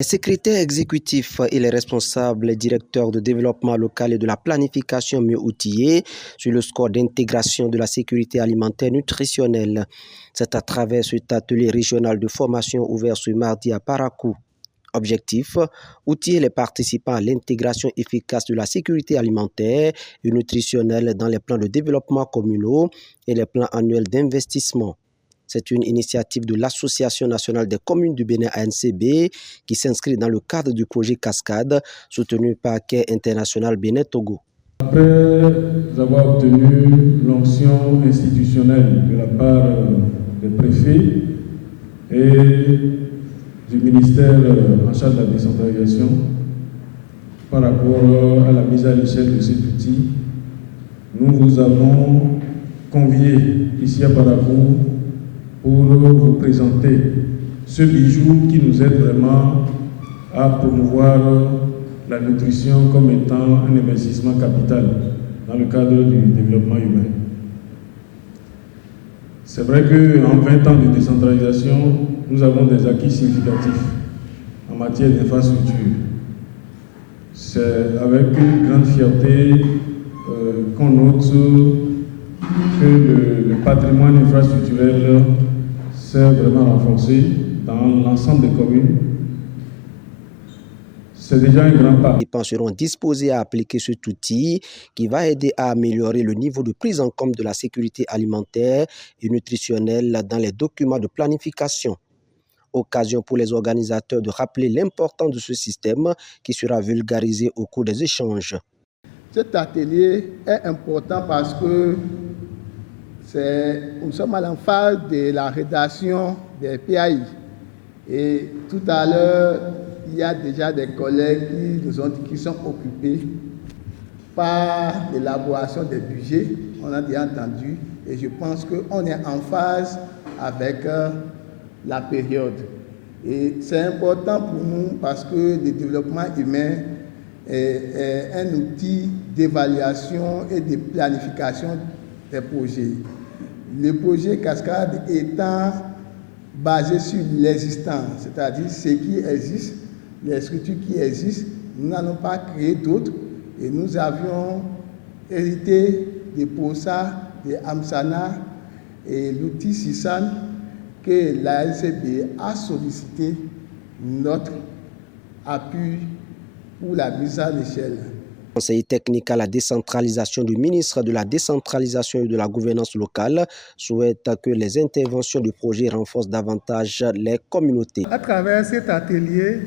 Les secrétaires exécutifs et les responsables directeurs de développement local et de la planification mieux outillés sur le score d'intégration de la sécurité alimentaire nutritionnelle. C'est à travers cet atelier régional de formation ouvert ce mardi à Parakou. Objectif, outiller les participants à l'intégration efficace de la sécurité alimentaire et nutritionnelle dans les plans de développement communaux et les plans annuels d'investissement. C'est une initiative de l'Association nationale des communes du Bénin ANCB qui s'inscrit dans le cadre du projet Cascade soutenu par Care International Bénin-Togo. Après avoir obtenu l'onction institutionnelle de la part des préfets et du ministère en charge de la décentralisation par rapport à la mise à l'échelle de cet outil, nous vous avons convié ici à Parakou pour vous présenter ce bijou qui nous aide vraiment à promouvoir la nutrition comme étant un investissement capital dans le cadre du développement humain. C'est vrai qu'en 20 ans de décentralisation, nous avons des acquis significatifs en matière d'infrastructure. C'est avec une grande fierté qu'on note que le patrimoine infrastructurel s'est vraiment renforcé dans l'ensemble des communes. C'est déjà un grand pas. Les participants seront disposés à appliquer cet outil qui va aider à améliorer le niveau de prise en compte de la sécurité alimentaire et nutritionnelle dans les documents de planification. Occasion pour les organisateurs de rappeler l'importance de ce système qui sera vulgarisé au cours des échanges. Cet atelier est important parce que nous sommes à l'emphase de la rédaction des PAI. Et tout à l'heure, il y a déjà des collègues qui sont occupés par l'élaboration des budgets. On a déjà entendu et je pense qu'on est en phase avec la période. Et c'est important pour nous parce que le développement humain est un outil d'évaluation et de planification des projets. Le projet Cascade étant basé sur l'existant, c'est-à-dire ce qui existe, les structures qui existent, nous n'allons pas créer d'autres et nous avions hérité de POSA, de AMSANA et l'outil CISAN que la LCB a sollicité notre appui pour la mise à l'échelle. Conseiller technique à la décentralisation du ministre de la décentralisation et de la gouvernance locale souhaite que les interventions du projet renforcent davantage les communautés. À travers cet atelier,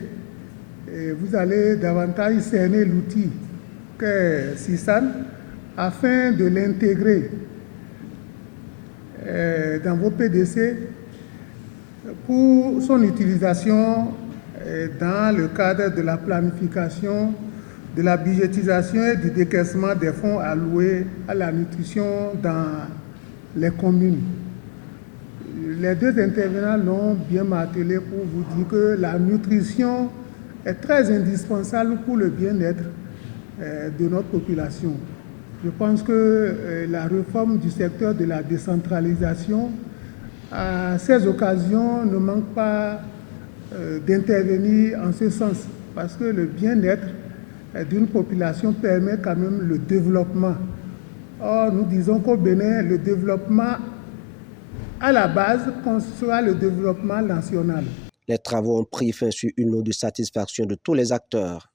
vous allez davantage cerner l'outil qu'est CISAN afin de l'intégrer dans vos PDC pour son utilisation dans le cadre de la planification, de la budgétisation et du décaissement des fonds alloués à la nutrition dans les communes. Les deux intervenants l'ont bien martelé pour vous dire que la nutrition est très indispensable pour le bien-être de notre population. Je pense que la réforme du secteur de la décentralisation, à ces occasions, ne manque pas d'intervenir en ce sens, parce que le bien-être d'une population permet quand même le développement. Or, nous disons qu'au Bénin, le développement à la base constituera le développement national. Les travaux ont pris fin sur une note de satisfaction de tous les acteurs.